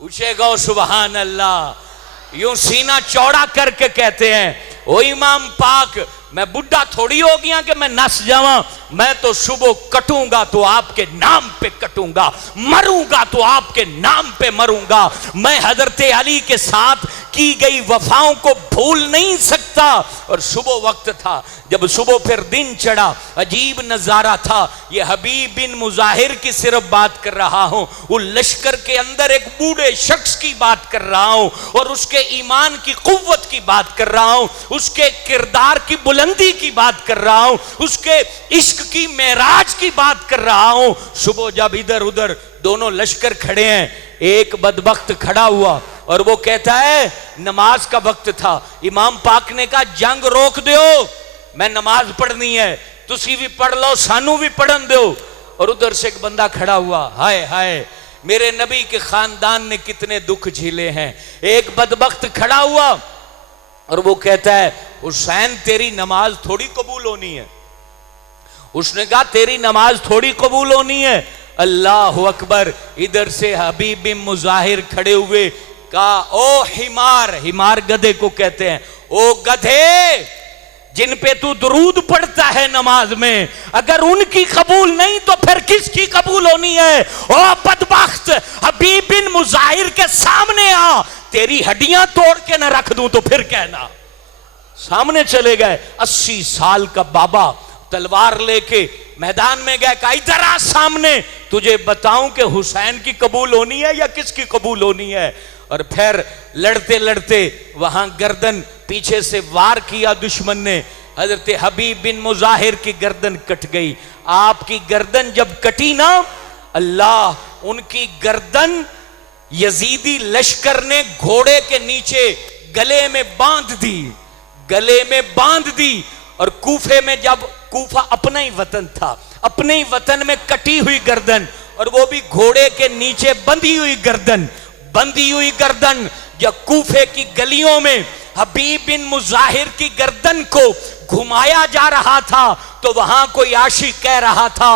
ऊंचे गो सुबहान अल्लाह। यूं सीना चौड़ा करके कहते हैं, ओ इमाम पाक, मैं बुढ़ा थोड़ी हो गया कि मैं नस जावा। मैं तो सुबह कटूंगा तो आपके नाम पे कटूंगा, मरूंगा तो आपके नाम पे मरूंगा। मैं हजरत अली के साथ की गई वफाओं को भूल नहीं सकता। और सुबह वक्त था, जब सुबह फिर दिन चढ़ा, अजीब नजारा था। ये हबीब बिन मुजाहिर की सिर्फ बात कर रहा हूं, वो लश्कर के अंदर एक बूढ़े शख्स की बात कर रहा हूं और उसके ईमान की कुव्वत की बात कर रहा हूं, उसके किरदार की बुलंदी की बात कर रहा हूं, उसके इश्क की मेराज की बात कर रहा हूं। सुबह जब इधर उधर दोनों लश्कर खड़े हैं, एक बदबख्त खड़ा हुआ और वो कहता है नमाज का वक्त था। इमाम पाक ने कहा जंग रोक दो, मैं नमाज पढ़नी है, तुसी भी पढ़ लो, सानू भी पढ़न दो। और उधर से एक बंदा खड़ा हुआ, हाय हाय मेरे नबी के खानदान ने कितने दुख झेले हैं। एक बदबख्त खड़ा हुआ और वो कहता है हुसैन तेरी नमाज थोड़ी कबूल होनी है। उसने कहा तेरी नमाज थोड़ी कबूल होनी है। अल्लाह अकबर। इधर से हबीब बिन मुजाहिर खड़े हुए, कहा ओ हिमार, हिमार गधे को कहते हैं, ओ गधे जिन पे तू दुरूद पढ़ता है नमाज में, अगर उनकी कबूल नहीं तो फिर किसकी कबूल होनी है। ओ बदबख्त, हबीब बिन मुजाहिर के सामने आ, तेरी हड्डियां तोड़ के न रख दूं तो फिर कहना। सामने चले गए। 80 साल का बाबा तलवार लेके मैदान में गए, कहा इधर आ सामने, तुझे बताऊं कि हुसैन की कबूल होनी है या किसकी कबूल होनी है। और फिर लड़ते लड़ते वहां गर्दन पीछे से वार किया दुश्मन ने, हजरत हबीब बिन मुजाहिर की गर्दन कट गई। आपकी गर्दन जब कटी ना, अल्लाह उनकी गर्दन यजीदी लश्कर ने घोड़े के नीचे गले में बांध दी, गले में बांध दी। और कूफे में, जब कूफा अपना ही वतन था, अपने ही वतन में कटी हुई गर्दन, और वो भी घोड़े के नीचे बंधी हुई गर्दन, बंधी हुई गर्दन। जब कूफे की गलियों में हबीब बिन मुजाहिर की गर्दन को घुमाया जा रहा था, तो वहां कोई आशिक कह रहा था,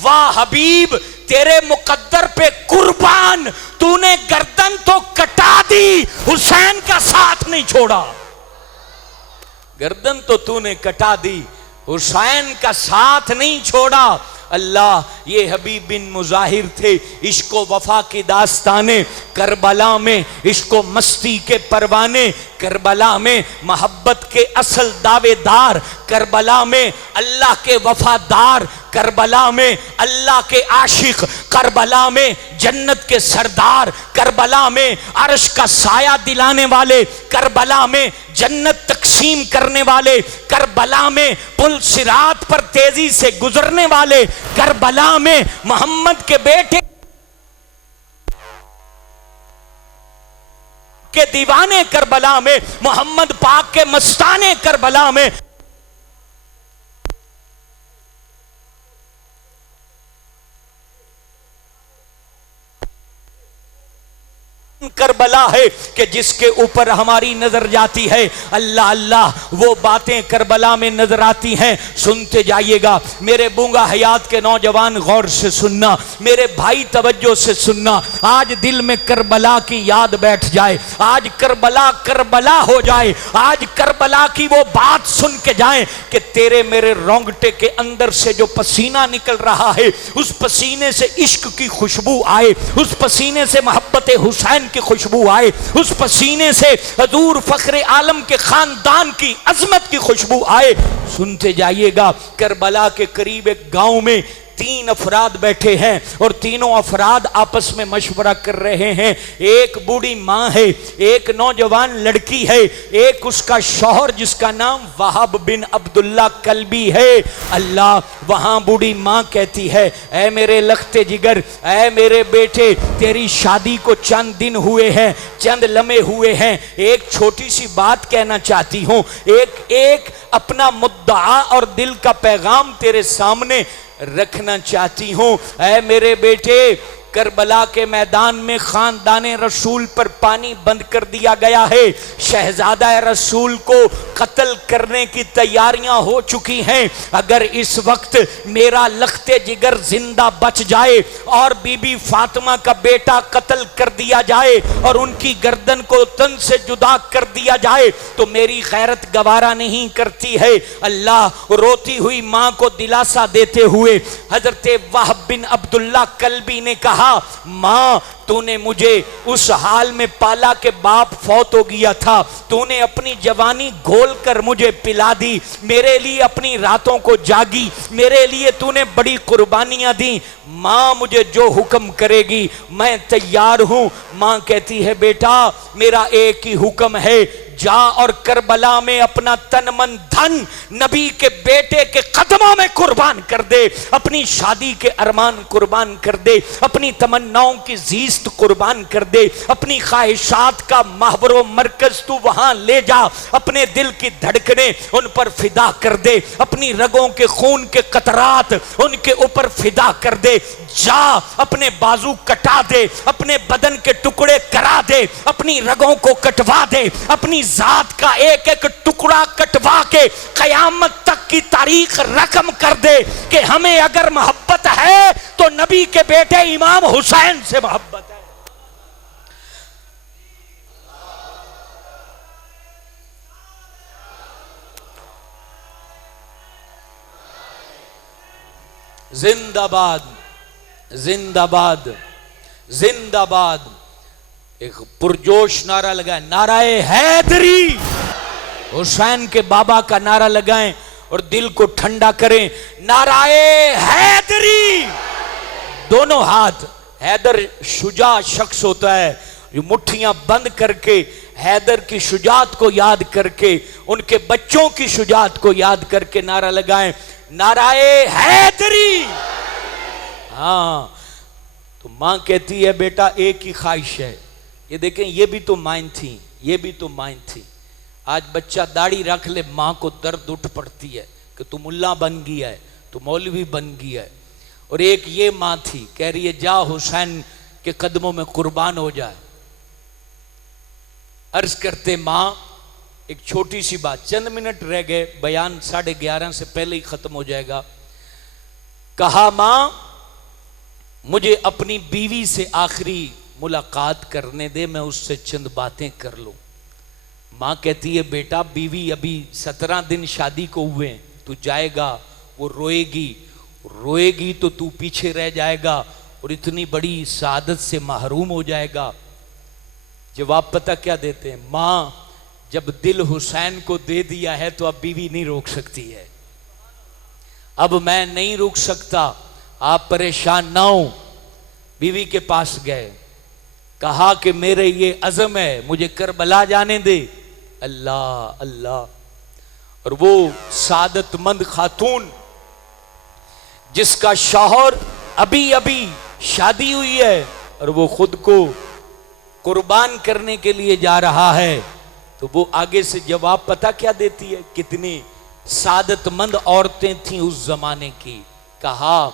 वाह हबीब तेरे मुकद्दर पे कुर्बान, तूने गर्दन तो कटा दी, हुसैन का साथ नहीं छोड़ा। गर्दन तो तूने कटा दी, हुसैन का साथ नहीं छोड़ा। अल्लाह, ये हबीब बिन मुजाहिर थे। इश्को वफा की दास्ताने करबला में, इश्को मस्ती के परवाने करबला में, मोहब्बत के असल दावेदार करबला में, अल्लाह के वफादार करबला में, अल्लाह के आशिक करबला में, जन्नत के सरदार करबला में, अर्श का साया दिलाने वाले करबला में, जन्नत तकसीम करने वाले करबला में, पुल सिरात पर तेजी से गुजरने वाले करबला में, मोहम्मद के बेटे के दीवाने करबला में, मोहम्मद पाक के मस्ताने करबला में। करबला है कि जिसके ऊपर हमारी नजर जाती है, अल्लाह अल्लाह वो बातें करबला में नजर आती हैं। सुनते जाइएगा मेरे बूंगा हयात के नौजवान, गौर से सुनना, मेरे भाई तवज्जो से सुनना। आज दिल में करबला की याद बैठ जाए, आज करबला करबला हो जाए, आज करबला की वो बात सुन के जाए कि तेरे मेरे रोंगटे के अंदर से जो पसीना निकल रहा है, उस पसीने से इश्क की खुशबू आए, उस पसीने से मोहब्बत हुसैन की खुशबू आए, उस पसीने से हजूर फखरे आलम के खानदान की अजमत की खुशबू आए। सुनते जाइएगा, करबला के करीब एक गांव में 3 अफराद बैठे हैं और तीनों अफराद आपस में मशवरा कर रहे हैं। एक बूढ़ी माँ है, एक नौजवान लड़की है, एक उसका शौहर जिसका नाम वहाब बिन अब्दुल्ला कल्बी है। अल्लाह, वहां बूढ़ी माँ कहती है, ऐ मेरे लखते जिगर, ऐ मेरे बेटे, तेरी शादी को चंद दिन हुए हैं, चंद लम्हे हुए हैं, एक छोटी सी बात कहना चाहती हूँ, एक अपना मुद्दा और दिल का पैगाम तेरे सामने रखना चाहती हूं। ऐ मेरे बेटे, करबला के मैदान में खानदाने रसूल पर पानी बंद कर दिया गया है। शहजादा रसूल को कत्ल करने की तैयारियां हो चुकी हैं। अगर इस वक्त मेरा लखते जिगर जिंदा बच जाए और बीबी फातिमा का बेटा कत्ल कर दिया जाए और उनकी गर्दन को तन से जुदा कर दिया जाए तो मेरी गैरत गवारा नहीं करती है। अल्लाह रोती हुई मां को दिलासा देते हुए हजरत वहब बिन अब्दुल्ला कल्बी ने कहा, मां तूने मुझे उस हाल में पाला के बाप फौत हो गया था, तूने अपनी जवानी घोल कर मुझे पिला दी, मेरे लिए अपनी रातों को जागी, मेरे लिए तूने बड़ी कुर्बानियां दी, मां मुझे जो हुक्म करेगी मैं तैयार हूं। मां कहती है, बेटा मेरा एक ही हुक्म है, जा और करबला में अपना तन मन धन नबी के बेटे के कदमों में कुर्बान कर दे, अपनी शादी के अरमान कुर्बान कर दे, अपनी तमन्नाओं की जीस्त कुर्बान कर दे, अपनी ख्वाहिशात का महवर मरकज तू वहां ले जा, अपने दिल की धड़कने उन पर फिदा कर दे, अपनी रगों के खून के कतरात उनके ऊपर फिदा कर दे, जा अपने बाजू कटा दे, अपने बदन के टुकड़े करा दे, अपनी रगों को कटवा दे, अपनी जात का एक एक टुकड़ा कटवा के कयामत तक की तारीख रकम कर दे कि हमें अगर मोहब्बत है तो नबी के बेटे इमाम हुसैन से मोहब्बत है। जिंदाबाद जिंदाबाद जिंदाबाद। एक पुरजोश नारा लगाए, नाराए हैदरी, हुसैन के बाबा का नारा लगाएं और दिल को ठंडा करें, नाराए हैदरी। दोनों हाथ, हैदर शुजा शख्स होता है जो मुट्ठियां बंद करके हैदर की शुजात को याद करके, उनके बच्चों की शुजात को याद करके नारा लगाएं, नाराए हैदरी। हाँ, तो मां कहती है, बेटा एक ही ख्वाहिश है। ये देखें, ये भी तो माइन थी, ये भी तो माइन थी। आज बच्चा दाढ़ी रख ले, मां को दर्द उठ पड़ती है कि तू मुल्ला बन गया है, तू मौलवी बन गया है। और एक ये मां थी, कह रही है जा हुसैन के कदमों में कुर्बान हो जाए। अर्ज करते मां, एक छोटी सी बात, चंद मिनट रह गए, बयान 11:30 से पहले ही खत्म हो जाएगा। कहा, मां मुझे अपनी बीवी से आखिरी मुलाकात करने दे, मैं उससे चंद बातें कर लूं। मां कहती है, बेटा बीवी अभी 17 दिन शादी को हुए, तू जाएगा वो रोएगी, रोएगी तो तू पीछे रह जाएगा और इतनी बड़ी सादत से महरूम हो जाएगा। जवाब पता क्या देते हैं, मां जब दिल हुसैन को दे दिया है तो अब बीवी नहीं रोक सकती है, अब मैं नहीं रुक सकता, आप परेशान ना हो। बीवी के पास गए, कहा कि मेरे ये अज़म है, मुझे करबला जाने दे। अल्लाह अल्लाह। और वो सादतमंद खातून जिसका शौहर अभी अभी शादी हुई है और वो खुद को कुर्बान करने के लिए जा रहा है, तो वो आगे से जवाब पता क्या देती है, कितनी सादतमंद औरतें थीं उस जमाने की। कहा,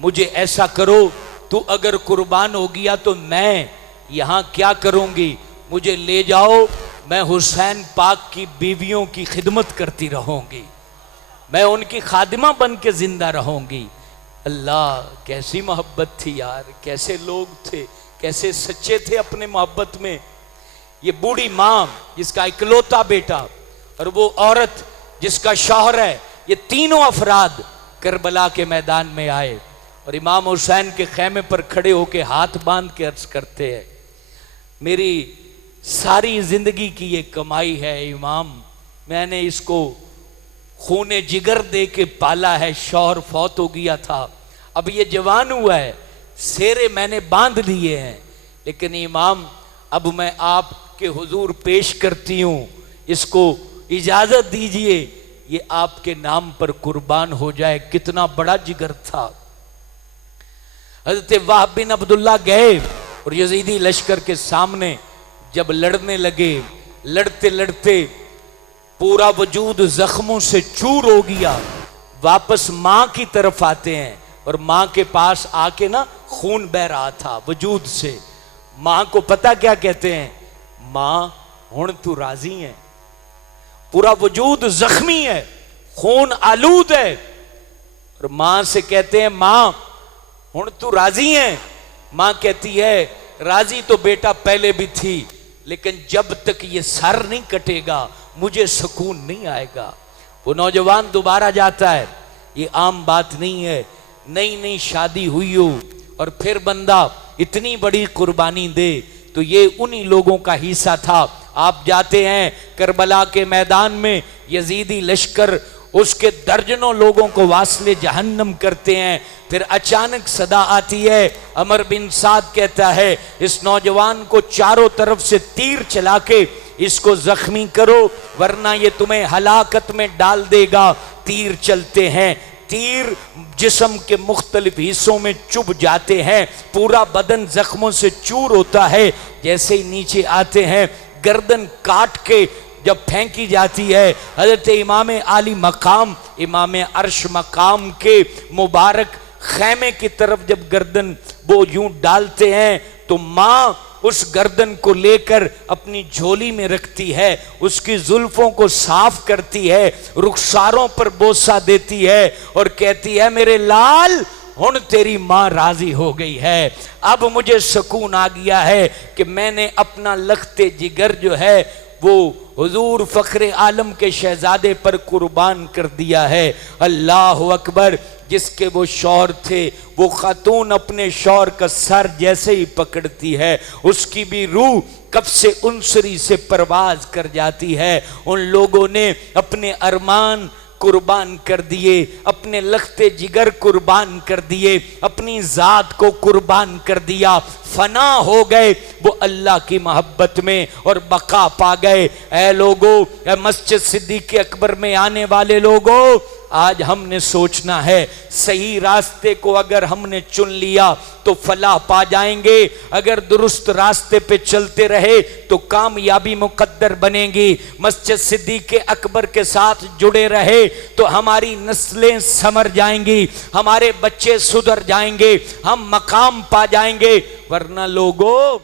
मुझे ऐसा करो, तू अगर कुर्बान हो गया तो मैं यहां क्या करूंगी, मुझे ले जाओ, मैं हुसैन पाक की बीवियों की खिदमत करती रहूंगी, मैं उनकी खादिमा बन के जिंदा रहूंगी। अल्लाह, कैसी मोहब्बत थी यार, कैसे लोग थे, कैसे सच्चे थे अपने मोहब्बत में। ये बूढ़ी मां जिसका इकलौता बेटा और वो औरत जिसका शौहर है, ये तीनों अफराद करबला के मैदान में आए और इमाम हुसैन के खेमे पर खड़े होकर हाथ बांध के अर्ज करते हैं, मेरी सारी जिंदगी की ये कमाई है इमाम, मैंने इसको खूने जिगर दे के पाला है, शौहर फौत हो गया था, अब ये जवान हुआ है, सेरे मैंने बांध लिए हैं, लेकिन इमाम अब मैं आपके हुजूर पेश करती हूं, इसको इजाजत दीजिए ये आपके नाम पर कुर्बान हो जाए। कितना बड़ा जिगर था। हजरत वहाब बिन अब्दुल्ला गए और यजीदी लश्कर के सामने जब लड़ने लगे, लड़ते लड़ते पूरा वजूद जख्मों से चूर हो गया, वापस मां की तरफ आते हैं, और माँ के पास आके ना खून बह रहा था वजूद से। माँ को पता क्या कहते हैं, माँ हुण तू राजी है, पूरा वजूद जख्मी है, खून आलूद है। और माँ से कहते हैं माँ हुण तू राजी है। माँ कहती है राजी तो बेटा पहले भी थी, लेकिन जब तक ये सर नहीं कटेगा मुझे सुकून नहीं आएगा। वो नौजवान दोबारा जाता है, ये आम बात नहीं है, नई नई शादी हुई हो और फिर बंदा इतनी बड़ी कुर्बानी दे, तो ये उन्हीं लोगों का हिस्सा था। आप जाते हैं करबला के मैदान में, यजीदी लश्कर उसके दर्जनों लोगों को वास्ले जहन्नम करते हैं। फिर अचानक सदा आती है, अमर बिन साद कहता है इस नौजवान को चारों तरफ से तीर चला के इसको जख्मी करो, वरना ये तुम्हें हलाकत में डाल देगा। तीर चलते हैं, तीर जिस्म के मुख्तलिफ हिस्सों में चुभ जाते हैं, पूरा बदन जख्मों से चूर होता है। जैसे ही नीचे आते हैं, गर्दन काट के जब फेंकी जाती है, हजरत इमाम आली मकाम, इमाम अर्श मकाम के मुबारक खैमे की तरफ जब गर्दन वो यूं डालते हैं, तो माँ उस गर्दन को लेकर अपनी झोली में रखती है, उसकी जुल्फों को साफ करती है, रुखसारों पर बोसा देती है और कहती है मेरे लाल हुण तेरी माँ राजी हो गई है। अब मुझे सुकून आ गया है कि मैंने अपना लखते जिगर जो है वो हुजूर फखरे आलम के शहजादे पर कुर्बान कर दिया है। अल्लाह अकबर। जिसके वो शौहर थे, वो खातून अपने शौहर का सर जैसे ही पकड़ती है, उसकी भी रूह कब से उनसरी से परवाज कर जाती है। उन लोगों ने अपने अरमान कुर्बान कर दिए, अपने लखते जिगर कुर्बान कर दिए, अपनी जात को कुर्बान कर दिया, फना हो गए वो अल्लाह की मोहब्बत में और बका पा गए। ऐ लोगो, मस्जिद सिद्दीक़ अकबर में आने वाले लोगों, आज हमने सोचना है, सही रास्ते को अगर हमने चुन लिया तो फलाह पा जाएंगे। अगर दुरुस्त रास्ते पे चलते रहे तो कामयाबी मुकद्दर बनेगी। मस्जिद सिद्दीक़ अकबर के साथ जुड़े रहे तो हमारी नस्लें संवर जाएंगी, हमारे बच्चे सुधर जाएंगे, हम मकाम पा जाएंगे। वरना लोगों